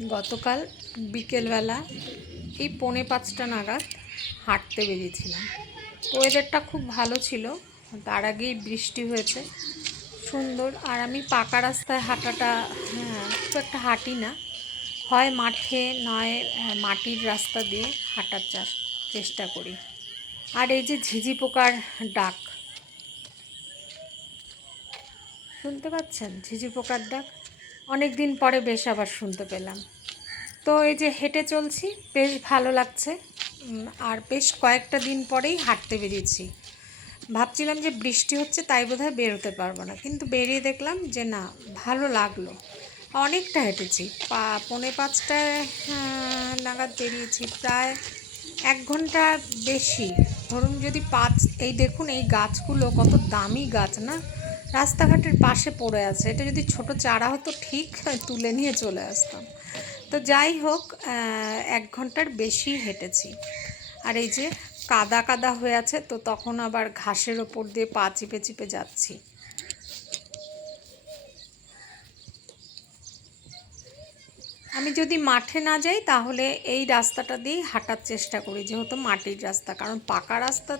গতকাল বিকেলবেলা এই পৌনে পাঁচটা নাগাদ হাঁটতে বেরিয়েছিলাম। ওয়েদারটা খুব ভালো ছিল, তার আগেই বৃষ্টি হয়েছে। সুন্দর, আর আমি পাকা রাস্তায় হাঁটাটা হ্যাঁ খুব একটা হাঁটি না। হয় মাঠে, নয় মাটির রাস্তা দিয়ে হাঁটার চাষ- চেষ্টা করি। আর এই যে ঝিঝি পোকার ডাক, শুনতে পাচ্ছেন? ঝিঝি পোকার ডাক? অনেক দিন পরে বেশ আবার শুনতে পেলাম। তো এই যে হেঁটে চলছি, বেশ ভালো লাগছে। আর বেশ কয়েকটা দিন পরেই হাঁটতে বেরিয়েছি। ভাবছিলাম যে বৃষ্টি হচ্ছে, তাই বোধহয় বেরোতে পারব না। কিন্তু বেরিয়ে দেখলাম যে না, ভালো লাগল। অনেকটা হেঁটেছি। পা, পৌনে পাঁচটায় নাগাদ বেরিয়েছি। প্রায় এক ঘণ্টা বেশি। ধরুন যদি পাঁচ, এই দেখুন এই গাছগুলো কত দামি গাছ না? রাস্তাঘাটের পাশে পড়ে আছে। এটা যদি ছোট চারা হতো, ঠিক তুলে নিয়ে চলে আসতাম। তো যাই হোক এক ঘণ্টার বেশি হেঁটেছি। আর এই যে কাদা কাদা হয়ে আছে, তো তখন আবার ঘাসের ওপর দিয়ে পা চিপে চিপে যাচ্ছি। আমি যদি মাঠে না যাই, তাহলে এই রাস্তাটা দিয়েই হাঁটার চেষ্টা করি, যেহেতু মাটির রাস্তা। কারণ পাকা রাস্তা,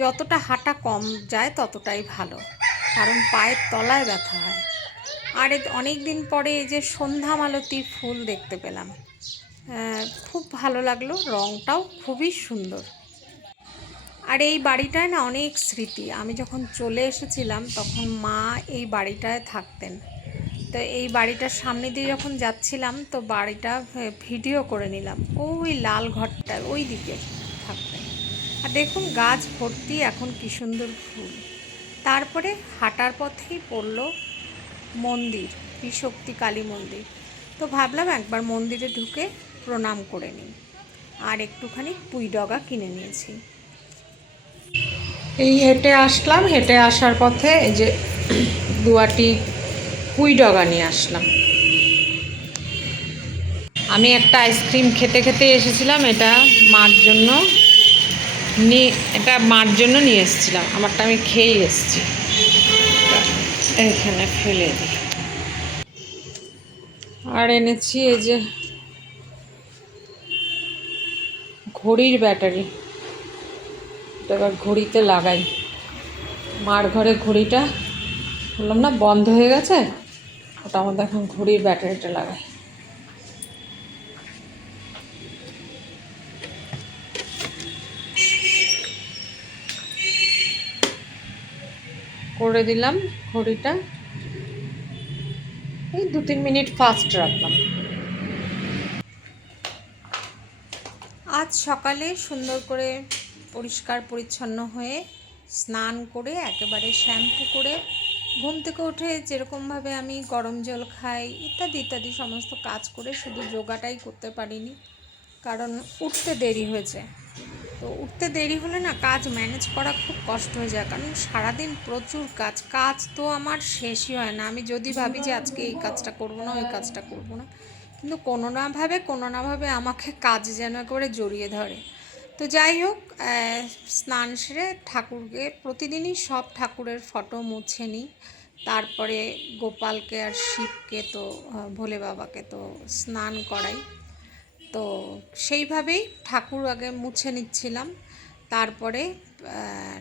যতটা হাঁটা কম যায়, ততটাই ভালো। কারণ পায়ের তলায় ব্যথা হয়। আর অনেক দিন পরে এই যে সন্ধ্যা মালতী ফুল দেখতে পেলাম। খুব ভালো লাগল রঙটাও খুবই সুন্দর। আর এই বাড়িটায় না অনেক স্মৃতি। আমি যখন চলে এসেছিলাম, তখন মা এই বাড়িটায় থাকতেন। তো এই বাড়িটার সামনে দিয়ে যখন যাচ্ছিলাম, তো বাড়িটা ভিডিও করে নিলাম। ওই লাল ঘরটা ওই দিকে থাকতেন। আর দেখুন, গাছ ভর্তি, এখন কি সুন্দর ফুল। তারপরে হাঁটার পথেই পড়ল মন্দির ত্রিশক্তি কালী মন্দির। তো ভাবলাম একবার মন্দিরে ঢুকে প্রণাম করে নিই। আর একটুখানি পুঁই ডগা কিনে নিয়েছি। এই হেঁটে আসলাম, হেঁটে আসার পথে এই যে দুয়াটি পুঁই ডগা নিয়ে আসলাম। আমি একটা আইসক্রিম খেতে খেতে এসেছিলাম, এটা মার জন্য। নিয়ে এটা মার জন্য নিয়ে এসেছিলাম। আমারটা আমি খেয়েই এসেছি। এখানে ফেলে দিই আর এনেছি এই যে ঘড়ির ব্যাটারি। এটা ঘড়িতে লাগাই। মার ঘরে ঘড়িটা, বললাম না, বন্ধ হয়ে গেছে? ওটা আমাদের এখন ঘড়ির ব্যাটারিটা লাগাই। করে দিলাম ঘড়িটা। এই দু তিন মিনিট ফাস্ট রাখলাম। আজ সকালে সুন্দর করে পরিষ্কার পরিচ্ছন্ন হয়ে স্নান করে, একেবারে শ্যাম্পু করে, ঘুম থেকে উঠে যেরকমভাবে আমি গরম জল খাই, ইত্যাদি ইত্যাদি সমস্ত কাজ করে শুধু যোগাটাই করতে পারিনি। কারণ উঠতে দেরি হয়েছে। তো উঠতে দেরি হলে না কাজ ম্যানেজ করা খুব কষ্ট হয়ে যায়, কারণ সারাদিন প্রচুর কাজ। কাজ তো আমার শেষই হয় না। আমি যদি ভাবি যে আজকে এই কাজটা করব না, ওই কাজটা করব না, কিন্তু কোনো না ভাবে, কোনো না ভাবে আমাকে কাজ যেন করে জড়িয়ে ধরে। তো যাই হোক স্নান সেরে ঠাকুরকে, প্রতিদিনই সব ঠাকুরের ফটো মুছে নিই। তারপরে গোপালকে আর শিবকে তো ভোলে বাবাকে তো স্নান করাই। তো সেইভাবেই ঠাকুর আগে মুছে নিচ্ছিলাম। তারপরে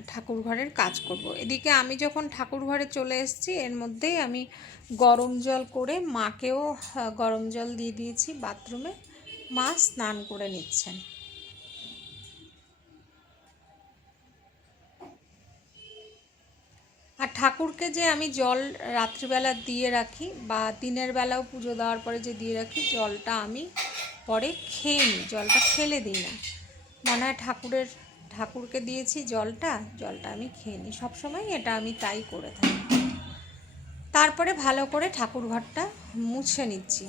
ঠাকুর ঘরের কাজ করব। এদিকে আমি যখন ঠাকুর ঘরে চলে এসেছি, এর মধ্যেই আমি গরম জল করে মাকেও গরম জল দিয়ে দিয়েছি। বাথরুমে মা স্নান করে নিচ্ছেন। আর ঠাকুরকে যে আমি জল রাত্রিবেলা দিয়ে রাখি বা দিনের বেলাও পুজো দেওয়ার পরে যে দিয়ে রাখি, জলটা আমি পরে খেয়ে নিই, জলটা ফেলে দিই না। মনে হয় ঠাকুরের, ঠাকুরকে দিয়েছি জলটা জলটা আমি খেয়ে নিই। সবসময় এটা আমি তাই করে থাকি। তারপরে ভালো করে ঠাকুর ঘরটা মুছে নিচ্ছি।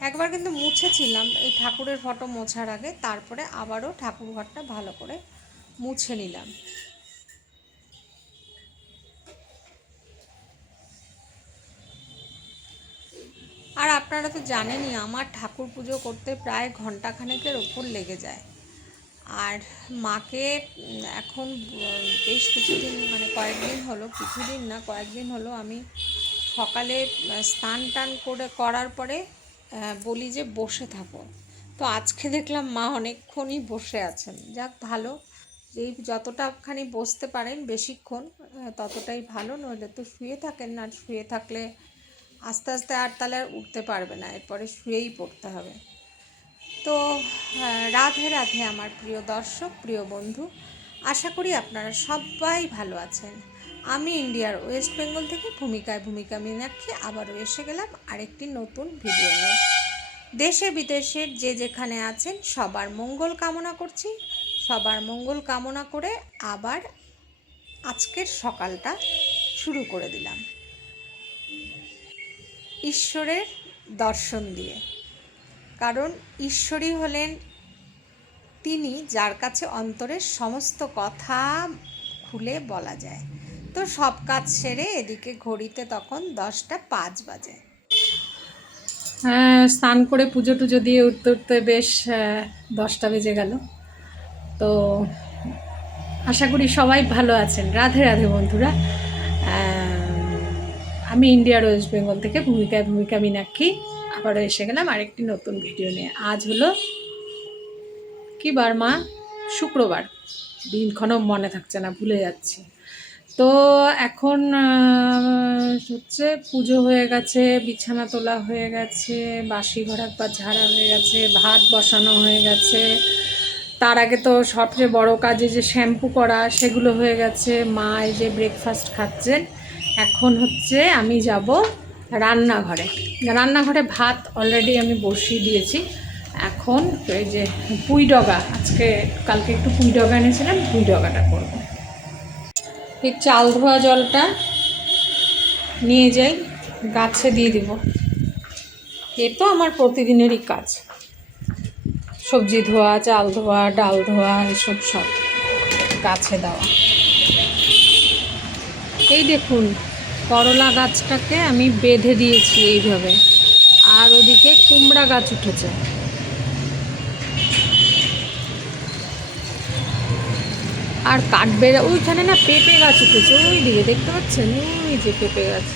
একবার কিন্তু মুছেছিলাম, এই ঠাকুরের ফটো মোছার আগে। তারপরে আবারও ঠাকুর ঘরটা ভালো করে মুছে নিলাম। আর আপনারা তো জানেনই, আমার ঠাকুর পুজো করতে প্রায় ঘন্টাখানেকের ওপর লেগে যায়। আর মাকে এখন বেশ কিছুদিন মানে কয়েকদিন হলো, কিছুদিন না, কয়েকদিন হলো আমি সকালে স্নান টান করে করার পরে বলি যে বসে থাকো। তো আজকে দেখলাম মা অনেকক্ষণই বসে আছেন। যাক, ভালো। যেই যতটাখানি বসতে পারেন বেশিক্ষণ ততটাই ভালো। নইলে তো শুয়ে থাকেন না। শুয়ে থাকলে আস্তে আস্তে আর তাহলে আর উঠতে পারবে না এরপরে শুয়েই পড়তে হবে। তো আহ, রাধে রাধে আমার প্রিয় দর্শক প্রিয় বন্ধু আশা করি আপনারা সবাই ভালো আছেন। আমি ইন্ডিয়ার ওয়েস্ট বেঙ্গল থেকে ভূমিকায় ভূমিকা মীনাক্ষী আবারও এসে গেলাম আরেকটি নতুন ভিডিও নিয়ে। দেশে বিদেশের যে যেখানে আছেন সবার মঙ্গল কামনা করছি। সবার মঙ্গল কামনা করে আবার আজকের সকালটা শুরু করে দিলাম। ঈশ্বরের দর্শন দিয়ে। কারণ ঈশ্বরই হলেন তিনি যার কাছে অন্তরের সমস্ত কথা খুলে বলা যায়। তো সব কাজ সেরে এদিকে ঘড়িতে তখন দশটা পাঁচ বাজে। হ্যাঁ স্নান করে পুজো টুজো দিয়ে উঠতে উঠতে বেশ দশটা বেজে গেল। তো আশা করি সবাই ভালো আছেন। রাধে রাধে বন্ধুরা। আমি ইন্ডিয়ার ওয়েস্ট বেঙ্গল থেকে ভূমিকায় ভূমিকা মীনাক্ষী আবারও এসে গেলাম আরেকটি নতুন ভিডিও নিয়ে। আজ হলো কি বার মা? শুক্রবার। দিনক্ষণও মনে থাকছে না, ভুলে যাচ্ছি। তো এখন হচ্ছে পুজো হয়ে গেছে, বিছানা তোলা হয়ে গেছে, বাসি ঘর একবার ঝাড়া হয়ে গেছে, ভাত বসানো হয়ে গেছে। তার আগে তো সবচেয়ে বড় কাজে যে শ্যাম্পু করা, সেগুলো হয়ে গেছে। মা এই যে ব্রেকফাস্ট খাচ্ছেন এখন হচ্ছে আমি যাব রান্নাঘরে। রান্নাঘরে ভাত অলরেডি আমি বসিয়ে দিয়েছি। এখন এই যে পুঁই ডগা, আজকে কালকে একটু পুঁই ডগা এনেছিলাম, পুঁই ডগাটা করব। এই চাল ধোয়া জলটা নিয়ে যাই, গাছে দিয়ে দিব। এ তো আমার প্রতিদিনেরই কাজ। সবজি ধোয়া, চাল ধোয়া, ডাল ধোয়া, এসব সব গাছে দেওয়া। এই দেখুন, করলা গাছটাকে আমি বেঁধে দিয়েছি এইভাবে। আর ওদিকে কুমড়া গাছ উঠেছে। আর কাঠবেড়া, ওইখানে না পেঁপে গাছ উঠেছে ওই দিকে দেখতে পাচ্ছেন? ওই যে পেঁপে গাছ।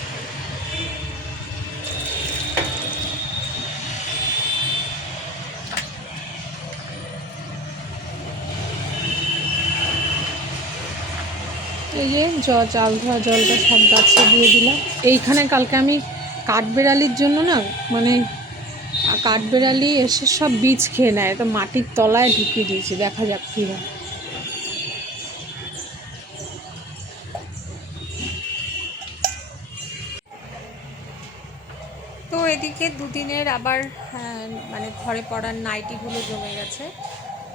এই যে জ চাল ধোয়া জলটা সব গাছে দিয়ে দিলাম। এইখানে কালকে আমি কাঠবেড়ালির জন্য না মানে কাঠবেড়ালি এসে সব বীজ খেয়ে নেয় তো মাটির তলায় ঢুকিয়ে দিয়েছি দেখা যাক কী হয়। তো এদিকে দুদিনের আবার আহ, মানে ঘরে পড়ার নাইটিগুলো জমে গেছে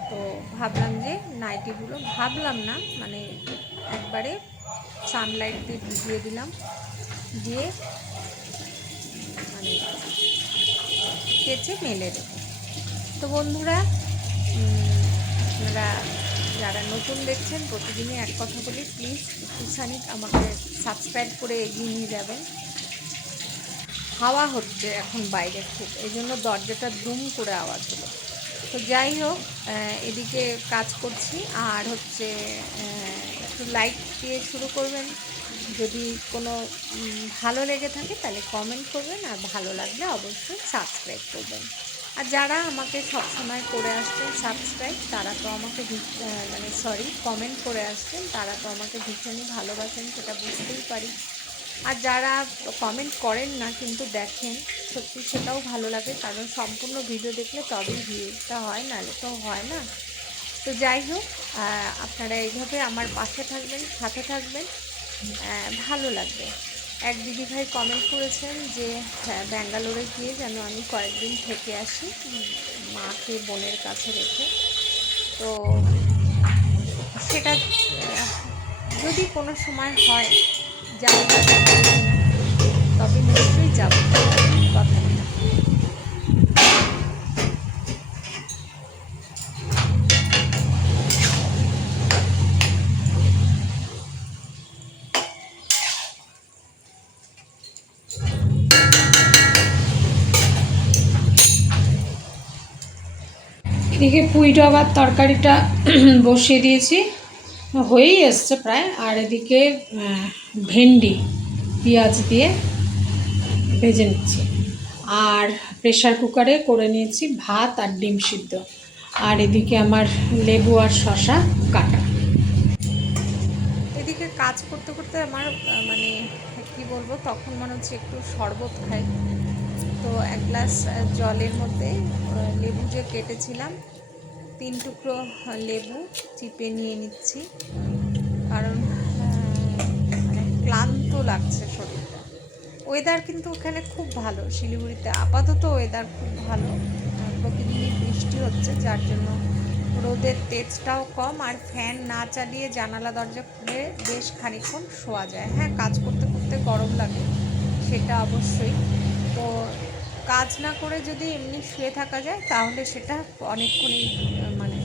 তো ভাবলাম যে নাইটিগুলো ভাবলাম না মানে একবারে সানলাইট দিয়ে ভিজিয়ে দিলাম। দিয়ে মানে কেচে মেলে দেবো। তো বন্ধুরা আপনারা যারা নতুন দেখছেন, প্রতিদিনই এক কথা বলি প্লিজ একটুখানি আমাকে সাবস্ক্রাইব করে এগিয়ে নিয়ে যাবেন। হাওয়া হচ্ছে এখন বাইরে খুব এই জন্য দরজাটা দুম করে আওয়াজ হলো। তো যাই হোক এদিকে কাজ করছি। আর হচ্ছে একটু লাইক দিয়ে শুরু করবেন। যদি কোনো ভালো লেগে থাকে তাহলে কমেন্ট করবেন। আর ভালো লাগলে অবশ্যই সাবস্ক্রাইব করবেন। আর যারা আমাকে সবসময় করে আসছেন সাবস্ক্রাইব তারা তো আমাকে মানে সরি কমেন্ট করে আসছেন। তারা তো আমাকে ভীষণই ভালোবাসেন, সেটা বুঝতেই পারি। আর যারা কমেন্ট করেন না কিন্তু দেখেন সত্যি সেটাও ভালো লাগে কারণ সম্পূর্ণ ভিডিও দেখলে তবেই ভিউটা হয় নাহলে তো হয় না। তো যাই হোক আপনারা এইভাবে আমার পাশে থাকবেন সাথে থাকবেন ভালো লাগবে। এক দিদি ভাই কমেন্ট করেছেন যে হ্যাঁ, ব্যাঙ্গালোরে গিয়ে যেন আমি কয়েকদিন থেকে আসি মাকে বোনের কাছে রেখে। তো সেটা যদি কোনো সময় হয় তবে নিশ্চয়ই যাব। কথা এদিকে পুঁই ডগার তরকারিটা বসিয়ে দিয়েছি। হয়েই এসছে প্রায়। আর এদিকে ভেন্ডি, পেঁয়াজ দিয়ে ভেজে নিচ্ছি। আর প্রেশার কুকারে করে নিয়েছি ভাত আর ডিম সিদ্ধ। আর এদিকে আমার লেবু আর শশা কাটা। এদিকে কাজ করতে করতে আমার মানে কি বলব, তখন মনে হচ্ছে একটু শরবত খাই। তো এক গ্লাস জলের মধ্যে লেবু যে কেটেছিলাম তিন টুকরো লেবু চিপে নিয়ে নিচ্ছি। কারণ মানে ক্লান্ত লাগছে শরীরটা। ওয়েদার কিন্তু ওখানে খুব ভালো। শিলিগুড়িতে আপাতত ওয়েদার খুব ভালো। প্রতিদিনই বৃষ্টি হচ্ছে, যার জন্য রোদের তেজটাও কম। আর ফ্যান না চালিয়ে জানালা, দরজা খুলে বেশ খানিকক্ষণ শোয়া যায়। হ্যাঁ কাজ করতে করতে গরম লাগে, সেটা অবশ্যই। তো কাজ না করে যদি এমনি শুয়ে থাকা যায়, তাহলে সেটা অনেকক্ষণই মানে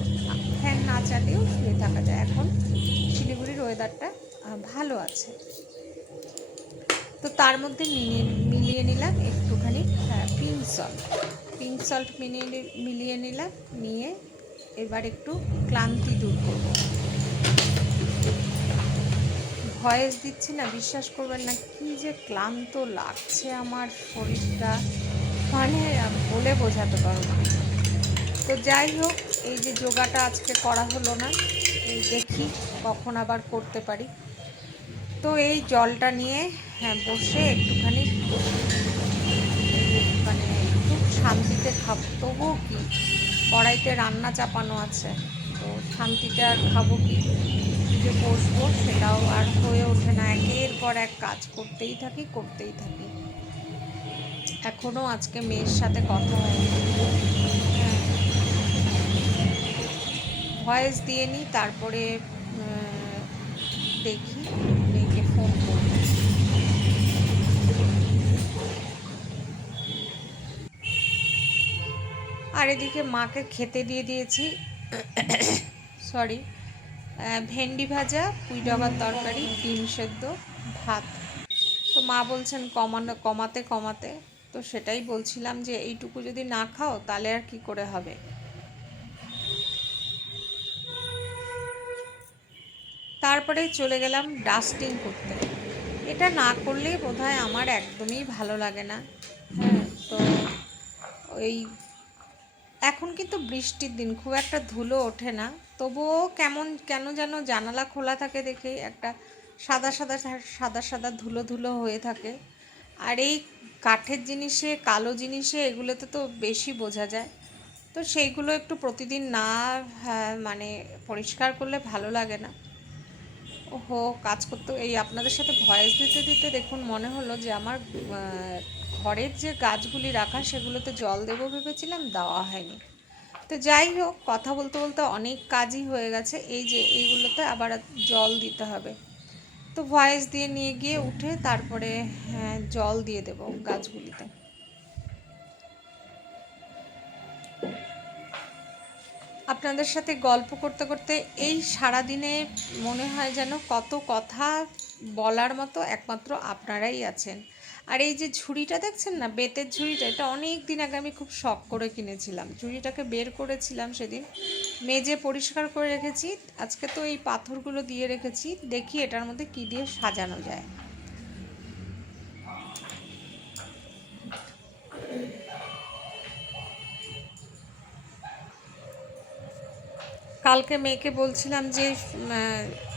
ফ্যান না চালিয়েও শুয়ে থাকা যায়। এখন শিলিগুড়ির ওয়েদারটা ভালো আছে। তো তার মধ্যে মিলিয়ে মিলিয়ে নিলাম একটুখানি পিঙ্ক সল্ট পিঙ্ক সল্ট মিলিয়ে মিলিয়ে নিলাম, নিয়ে এবার একটু ক্লান্তি দূর করব। ভয়েস দিচ্ছি না, বিশ্বাস করবেন না, কি যে ক্লান্ত লাগছে আমার শরীরটা। মানে বলে বোঝাতে পারব তো যাই হোক, এই যে যোগাটা আজকে করা হলো না, এই দেখি কখন আবার করতে পারি। তো এই জলটা নিয়ে হ্যাঁ বসে একটুখানি মানে খুব শান্তিতে খাব। তবুও কি, কড়াইতে রান্না চাপানো আছে, তো শান্তিতে আর খাব কি যে বসবো সেটাও আর হয়ে ওঠে না। একের পর এক কাজ করতেই থাকি করতেই থাকি। এখনও আজকে মেয়ের সাথে কথা হয়নি। হ্যাঁ। ভয়েস দিয়ে নিই তারপরে দেখি, মেয়েকে ফোন করব আর এদিকে মাকে খেতে দিয়ে দিয়েছি সরি ভেন্ডি ভাজা, পুঁই ডগার তরকারি, ডিম সেদ্ধ, ভাত। তো মা বলছেন কমানো, কমাতে কমাতে। তো সেটাই বলছিলাম যে এইটুকু যদি না খাও, তাহলে আর কি করে হবে? তারপরে চলে গেলাম ডাস্টিং করতে। এটা না করলে বোধহয় আমার একদমই ভালো লাগে না। হ্যাঁ তো ওই এখন কিন্তু বৃষ্টির দিন, খুব একটা ধুলো ওঠে না। তবুও কেমন, কেন যেন জানালা খোলা থাকে দেখে একটা সাদা সাদা সাদা সাদা ধুলো ধুলো হয়ে থাকে। আর এই কাঠের জিনিসে কালো জিনিসে এগুলোতে তো বেশি বোঝা যায়। তো সেইগুলো একটু প্রতিদিন না হ্যাঁ, মানে পরিষ্কার করলে ভালো লাগে না। ওহো কাজ করতে এই আপনাদের সাথে ভয়েস দিতে দিতে দেখুন মনে হলো যে আমার ঘরের যে গাছগুলি রাখা সেগুলোতে জল দেবো ভেবেছিলাম দেওয়া হয়নি। তো যাই হোক কথা বলতে বলতে অনেক কাজই হয়ে গেছে। এই যে এইগুলোতে আবার জল দিতে হবে। তো ভয়েস দিয়ে নিয়ে গিয়ে উঠে তারপরে হ্যাঁ, জল দিয়ে দেব গাছগুলিতে। আপনাদের সাথে গল্প করতে করতে এই সারাদিনে মনে হয় যেন কত কথা বলার মতো একমাত্র আপনারাই আছেন। আর এই যে ঝুড়িটা দেখছেন না, বেতের ঝুড়িটা, এটা অনেক দিন আগে আমি খুব শখ করে কিনেছিলাম। ঝুড়িটাকে বের করেছিলাম সেদিন। মেজে পরিষ্কার করে রেখেছি। আজকে তো এই পাথরগুলো দিয়ে রেখেছি। দেখি এটার মধ্যে কী দিয়ে সাজানো যায়। কালকে মেয়েকে বলছিলাম যে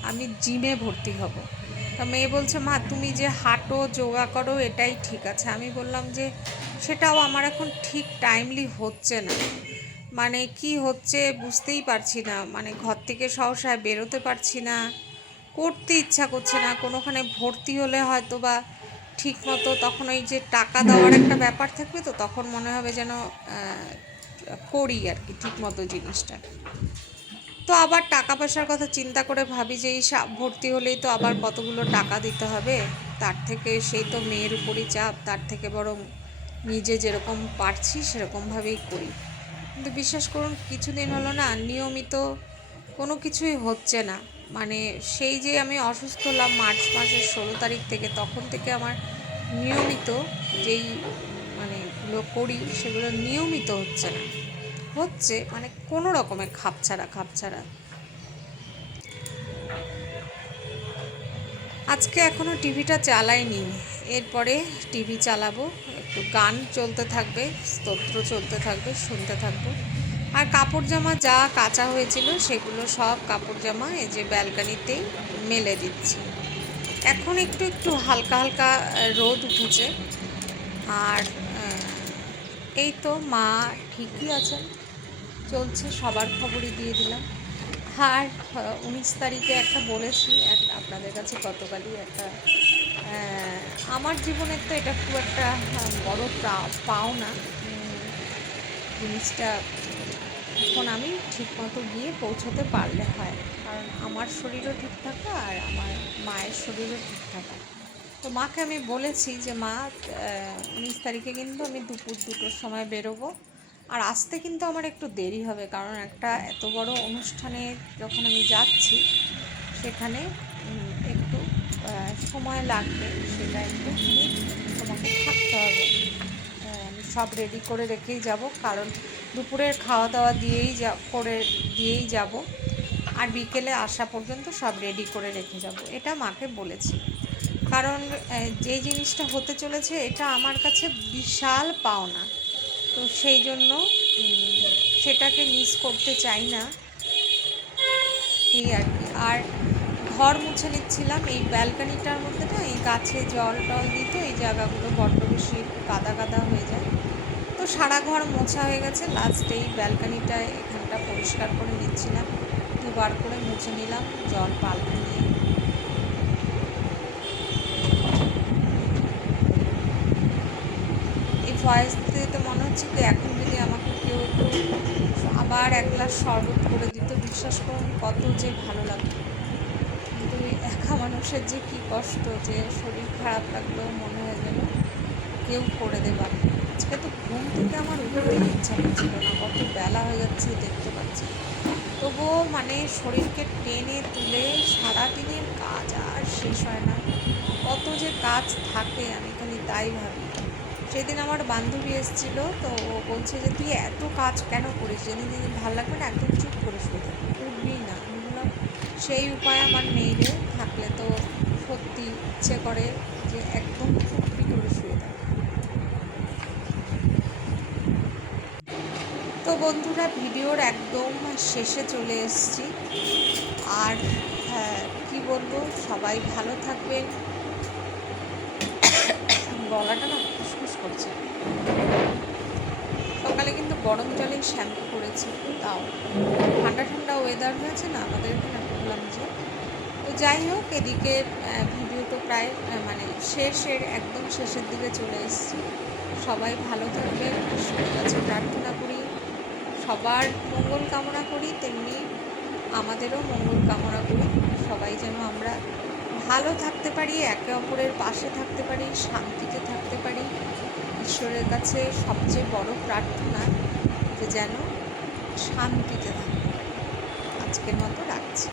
আমি জিমে ভর্তি হব। মেয়ে বলছে, মা, তুমি যে হাঁটো, যোগা করো, এটাই ঠিক আছে। আমি বললাম যে, সেটাও আমার এখন ঠিক টাইমলি হচ্ছে না। মানে কি হচ্ছে বুঝতেই পারছি না। মানে ঘর থেকে সহসায় বেরোতে পারছি না। করতে ইচ্ছা করছে না। কোনোখানে ভর্তি হলে হয়তো বা ঠিক মতো তখন ওই যে টাকা দেওয়ার একটা ব্যাপার থাকবে তো, তখন মনে হবে যেন করি আর কি ঠিক মতো জিনিসটা। তো আবার টাকা পয়সার কথা চিন্তা করে ভাবি যে এই ভর্তি হলেই তো আবার কতগুলো টাকা দিতে হবে। তার থেকে সেই তো মেয়ের উপরই চাপ, তার থেকে বরং নিজে যেরকম পারছি সেরকমভাবেই করি। কিন্তু বিশ্বাস করুন, কিছুদিন হলো না, নিয়মিত কোনো কিছুই হচ্ছে না। মানে সেই যে আমি অসুস্থ হলাম মার্চ মাসের ষোলো তারিখ থেকে, তখন থেকে আমার নিয়মিত যেই মানে করি, সেগুলো নিয়মিত হচ্ছে না। হচ্ছে মানে কোনো রকমের খাপছাড়া খাপছাড়া। আজকে এখনও টিভিটা চালাইনি। এরপরে টিভি চালাবো, একটু গান চলতে থাকবে, স্তোত্র চলতে থাকবে, শুনতে থাকব। আর কাপড় জামা যা কাঁচা হয়েছিল, সেগুলো সব কাপড় জামা এই যে ব্যালকানিতেই মেলে দিচ্ছি। এখন একটু একটু হালকা হালকা রোদ উঠেছে। আর এই তো মা ঠিকই আছেন। চলছে, সবার খবরই দিয়ে দিলাম। আর উনিশ তারিখে একটা বলেছি, এক আপনাদের কাছে গতকালই একটা আমার জীবনের তো এটা খুব একটা বড় পা- পাওনা। জিনিসটা এখন আমি ঠিকমতো গিয়ে পৌঁছতে পারলে হয়। কারণ আমার শরীরও ঠিক থাকা আর আমার মায়ের শরীরও ঠিক থাকা। তো মাকে আমি বলেছি যে, মা উনিশ তারিখে কিন্তু আমি দুপুর দুটোর সময় বেরোবো। আর আসতে কিন্তু আমার একটু দেরি হবে, কারণ একটা এত বড় অনুষ্ঠানে যখন আমি যাচ্ছি, সেখানে একটু সময় লাগবে, সেটা একটু তোমাকে থাকতে হবে। আমি সব রেডি করে রেখেই যাব, কারণ দুপুরের খাওয়া দাওয়া দিয়েই যা, করে দিয়েই যাব। আর বিকেলে আসা পর্যন্ত সব রেডি করে রেখে যাব, এটা মাকে বলেছি। কারণ যে জিনিসটা হতে চলেছে, এটা আমার কাছে বিশাল পাওনা। তো সেই জন্য সেটাকে মিস করতে চাই না। এই আর কি। আর ঘর মুছে নিচ্ছিলাম, এই ব্যালকানিটার মধ্যে না এই গাছে জল টল দিত এই জায়গাগুলো বড্ড বেশি একটু কাদা কাদা হয়ে যায়। তো সারা ঘর মোছা হয়ে গেছে লাস্টে এই ব্যালকানিটা এখানটা পরিষ্কার করে নিচ্ছিলাম। দুবার করে মুছে নিলাম, জল পাল্টে নিয়ে। এই ভয়েস দিতে দিতে মনে হচ্ছে কি এখন যদি আমাকে কেউ একটু আবার এক গ্লাস শরবত করে দিত, বিশ্বাস করুন কত যে ভালো লাগতো। কিন্তু একা মানুষের যে কি কষ্ট যে শরীর খারাপ লাগলেও মনে হয়ে গেল কেউ করে দেবার। আজকে তো ঘুম থেকে আমার উঠতে ইচ্ছা করছিল না, কত বেলা হয়ে যাচ্ছে দেখতে পাচ্ছি। তবুও মানে শরীরকে টেনে তুলে সারাদিনের কাজ আর শেষ হয় না। কত যে কাজ থাকে, আমি খালি তাই ভাবি। সেদিন আমার বান্ধবী এসেছিল তো ও বলছে যে তুই এত কাজ কেন করিস? যেদিন যেদিন ভালো লাগবে না একদম চুপ করে শুয়ে থাকবি। উঠবি না। আমি বললাম সেই উপায় আমার নেই রে। থাকলে তো সত্যি ইচ্ছে করে যে একদম চুপটি করে শুয়ে থাকব তো বন্ধুরা ভিডিওর একদম শেষে চলে এসেছি। আর হ্যাঁ, কি বলব? সবাই ভালো থাকবেন। গলাটা না করছে। সকালে কিন্তু গরম জলেই শ্যাম্পু করেছি, তাও। ঠান্ডা ঠান্ডা ওয়েদার হয়েছে না, আমাদের এখানে বললাম যে তো যাই হোক এদিকে ভিডিও তো প্রায় মানে শেষের, একদম শেষের দিকে চলে এসেছি। সবাই ভালো থাকবেন ঈশ্বরের কাছে প্রার্থনা করি। সবার মঙ্গল কামনা করি, তেমনি আমাদেরও মঙ্গল কামনা করি। সবাই যেন আমরা ভালো থাকতে পারি, একে অপরের পাশে থাকতে পারি, শান্তিতে ঈশ্বরের কাছে সবচেয়ে বড় প্রার্থনা যে যেন শান্তিতে থাকতে পারি আজকের মতো রাখছি।